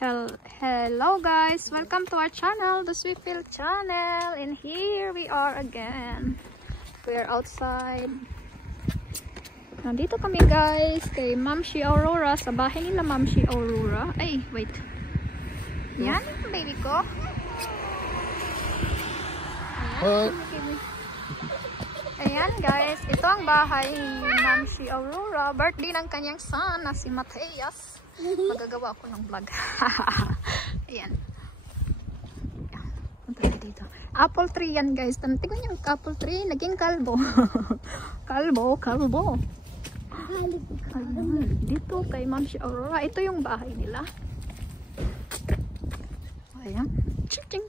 Hello guys, welcome to our channel, the Sweetfield channel, and here we are again. We are outside. Nandito kami guys kay Mamshi Aurora, sa bahay nila Mamshi Aurora. Ay, wait. Yan, baby ko. Ayan, ayan guys, ito ang bahay ni Mamshi Aurora. Birthday ng kanyang son na si Mateas. Magagawa ko ng vlog. Ayan. Punta na dito. Apple tree yan guys. Tingnan yung apple tree. Naging kalbo. Kalbo. Ayan. Dito kay Mamshi Aurora. Ito yung bahay nila. Ayan. Chiching.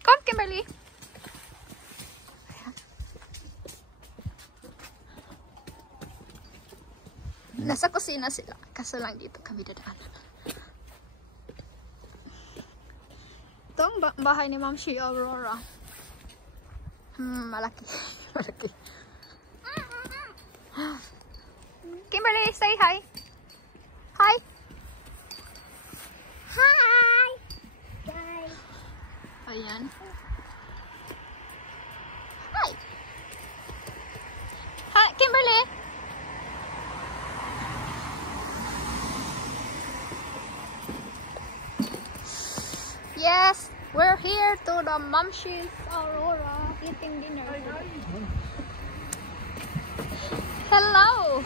Come Kimberly. Nasa kusina sila. Kaso lang dito kami dadaan. Ito ang bahay ni Mamshi Aurora. Malaki. Malaki. Kimberly, say hi. Hi. Hi. Guys. Ayan. Hi. Hi, Kimberly. Yes, we're here to the Mamshi Aurora eating dinner. Hello.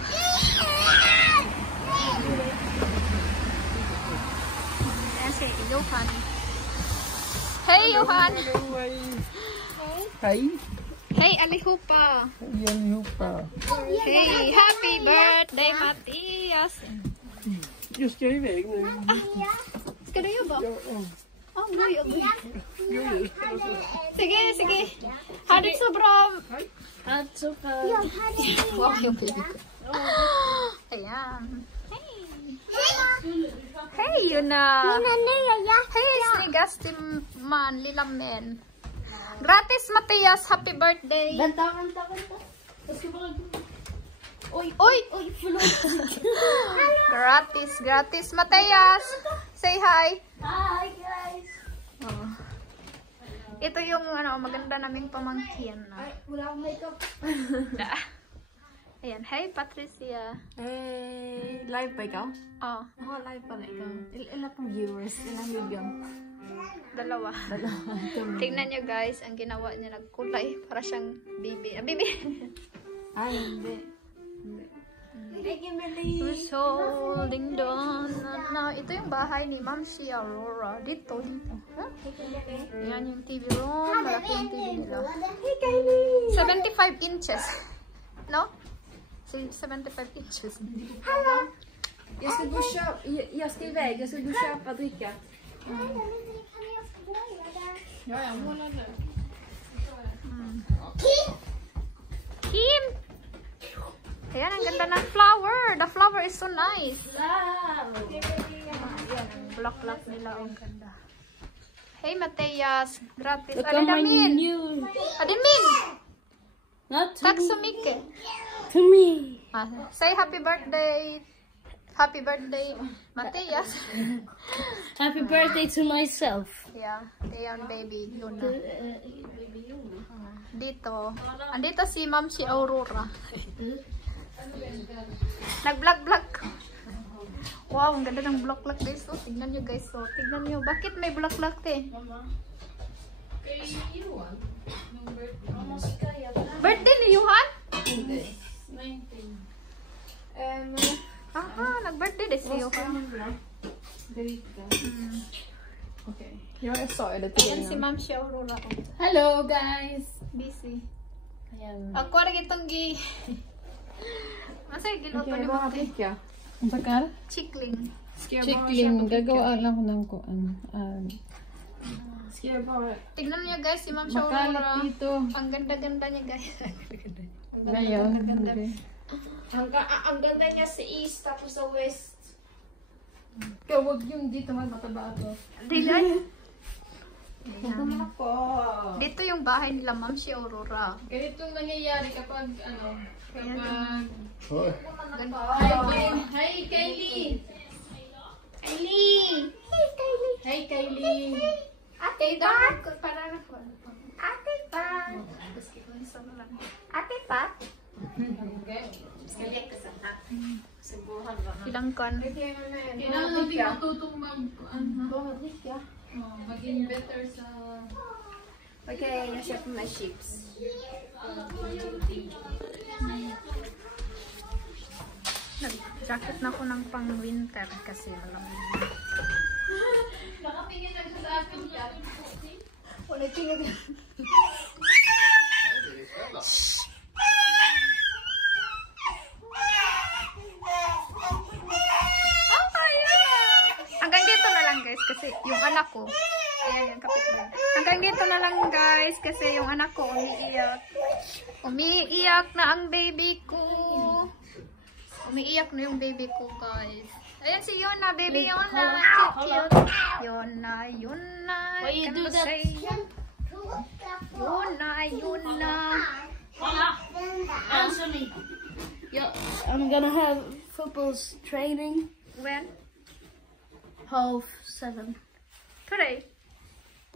Ayan si Johan. Hey Johan. Hey. Hey Alihupa. Hey, happy birthday Matias. Just ska iväg nu. Ska du jobba? Oh, gud. Sige. Ha det så bra. Ha det så bra. Wow, yung baby ko. Ayan. Hey, yun na. Hey, snigasti man, lilamen. Gratis, Matias. Happy birthday. Vänta. Oj, Gratis, Matias. Say hi. Hi guys. Oh. Ito yung maganda naming pamangkin. Ay, wala akong makeup. Ayan, hey Patricia. Hey, live ba ikaw? Oh, Live pala ikaw. Ilan pang viewers? Ilang video? dalawa. Tingnan nyo guys, ang ginawa niya, nagkulay para siyang bibi. Bibi. Ay, hindi. Who's holding on? Ito yung bahay ni Mamshi Aurora. Dito. Yan yung TV room. Malaki yung TV nila. 75 inches. No? 75 inches. Hallå! Jag ska gå och köpa. Jag ska iväg. Jag ska gå och köpa dricka. Ja, jag målar nu. Kim! Ayan, ang ganda ng flower. The flower is so nice. Wow! Ayan, ang block nila. Ang ganda. Hey, Mateas. Gratis. Look at my Adinamin. new. Adinmin. Not to Tack me. så mycket. To me. Say happy birthday. Happy birthday, Mateas. Happy birthday to myself. Yeah, ayan baby Yuna. Dito. Andito si Mamshi Aurora. Nag-vlog. Wow, ang ganda ng vlog guys. So, tignan nyo guys. So, tignan nyo. Bakit may vlog te? Birthday ni Johan? Hindi. 19. Nag-birthday din si Johan. Okay. Jag sa det till Ayan si Mamshi Aurora. Hello guys. Busy. Ayan. Ako rin itong Masaya giluto ni Mate. Ang takal? Chikling. Chickling. Gagawa lang ko ng kuan. Tignan niyo guys, si Mamshi Makalat Aurora. dito. Ang ganda-ganda niya guys. Ngayon. Hindi. Ang ganda niya sa east tapos sa west. Kaya huwag yung dito magmataba ako. Tignan. Naman ako. Dito yung bahay nila Mamshi Aurora. Ganitong nangyayari kapag kapag Ganda. Hi Kylie! Kylie! Ate Pat. Para na po. Ate Pat. Ate Pat. Ilang kan? Kailangan din matutong maging better sa... Okay, na-ship my ships. Nag-jacket na ako ng pang winter kasi malamig. Nakatingin na sa akin siya. Wala tingin. Hanggang dito na lang guys kasi yung anak ko. Ayan yung kapitbahay. Hanggang dito na lang guys kasi yung anak ko umiiyak. Umiiyak na ang baby ko. Umiiyak na yung baby ko guys. Ayan si Yuna, baby Yuna. Cute. Yuna, Yuna. Why you do that? Yuna, Yuna. Answer me. Yeah, I'm gonna have football's training. When? 7:30. Today.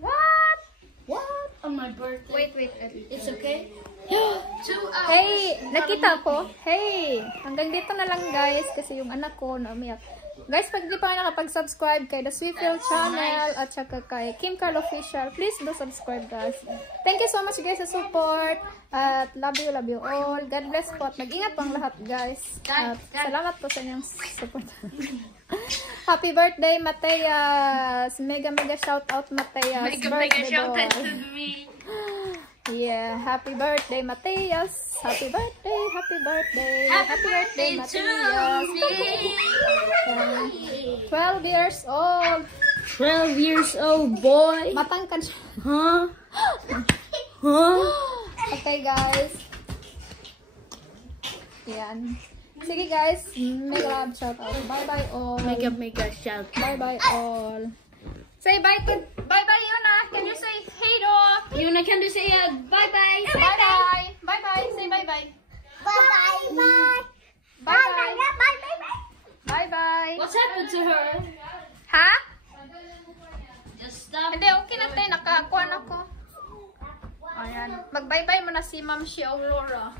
What? What? On my birthday. Wait. It's okay? 2 hours. Hey, nakita ko. Hey, hanggang dito na lang guys kasi yung anak ko na umiyak. Guys, pag di pa kayo nakapag-subscribe kay The Sweetfield Channel at saka kay Kim Carl Official, please do subscribe guys. Thank you so much guys sa support at love you all. God bless po at mag-ingat pang lahat guys. At salamat po sa inyong support. Happy birthday Mateas! Mega shout out Mateas! Mega shout out to me. Yeah, happy birthday Mateas! Happy birthday, happy birthday, happy birthday Mateas! 12 years old. 12 years old, boy. Matangkad siya. Huh? Huh? Okay guys. Yan. Sige guys, mega love shout out. Bye bye all. Mega shout. Bye bye all. Say bye to Yuna. Can you say hey do? Yuna, can you say bye bye? Bye bye. Bye bye. Say bye bye. Bye bye. Bye bye. Bye bye. What's happened to her? Ha? Just stop. Hindi, okay na tayo. Nakakuha na ko. Ayan. Mag-bye-bye mo na si Ma'am Shi Aurora.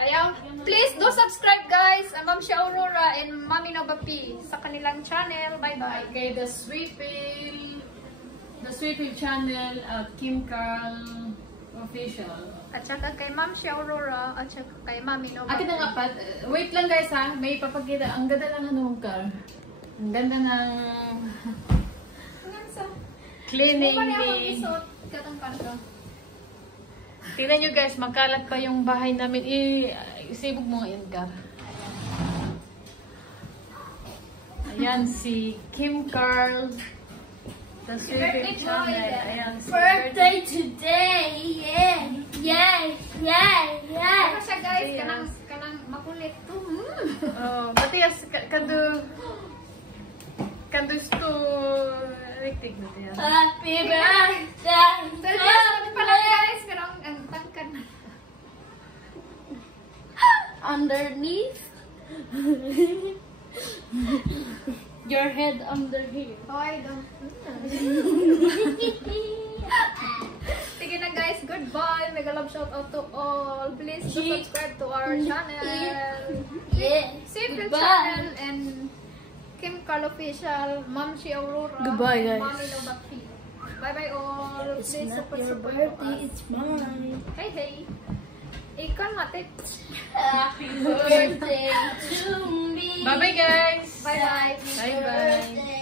Ayan. Please do subscribe guys. Ma'am Shi Aurora and Mami Nova P sa kanilang channel. Bye-bye. Okay, The Sweetfield Channel at Kim Carl Official. At saka kay Ma'am Shi Aurora at saka kay Mami Nova Akin P. ang apat. Wait lang guys ha. May papakita. Ang ganda ng ano car. Ang ganda ng cleaning ni... Tingnan nyo guys, magkalat pa yung bahay namin. Isibog mo ngayon, Gar. Ayan si Kim Carl. The Sweetfield Channel. Ayan si Birthday today. Yeah. Ano siya guys? Kanang makulit to. Oh, Matias, kandusto rektig na tiyan. Happy birthday. Ano pala guys? Pero ang tangkad na. Underneath. Your head under here. Oh, I don't. Sige na guys, goodbye. Mega love shout out to all. Please do subscribe to our channel. Yeah. Sweetfield Goodbye. Channel and Kim Carl Official, Ma'am Shi Aurora, Goodbye, guys. Mami Nova P. Bye bye all. It's Please not support your us. birthday, it's mine. Hey. Ikaw mate. Happy birthday to me. Bye-bye guys! Bye bye. Bye-bye!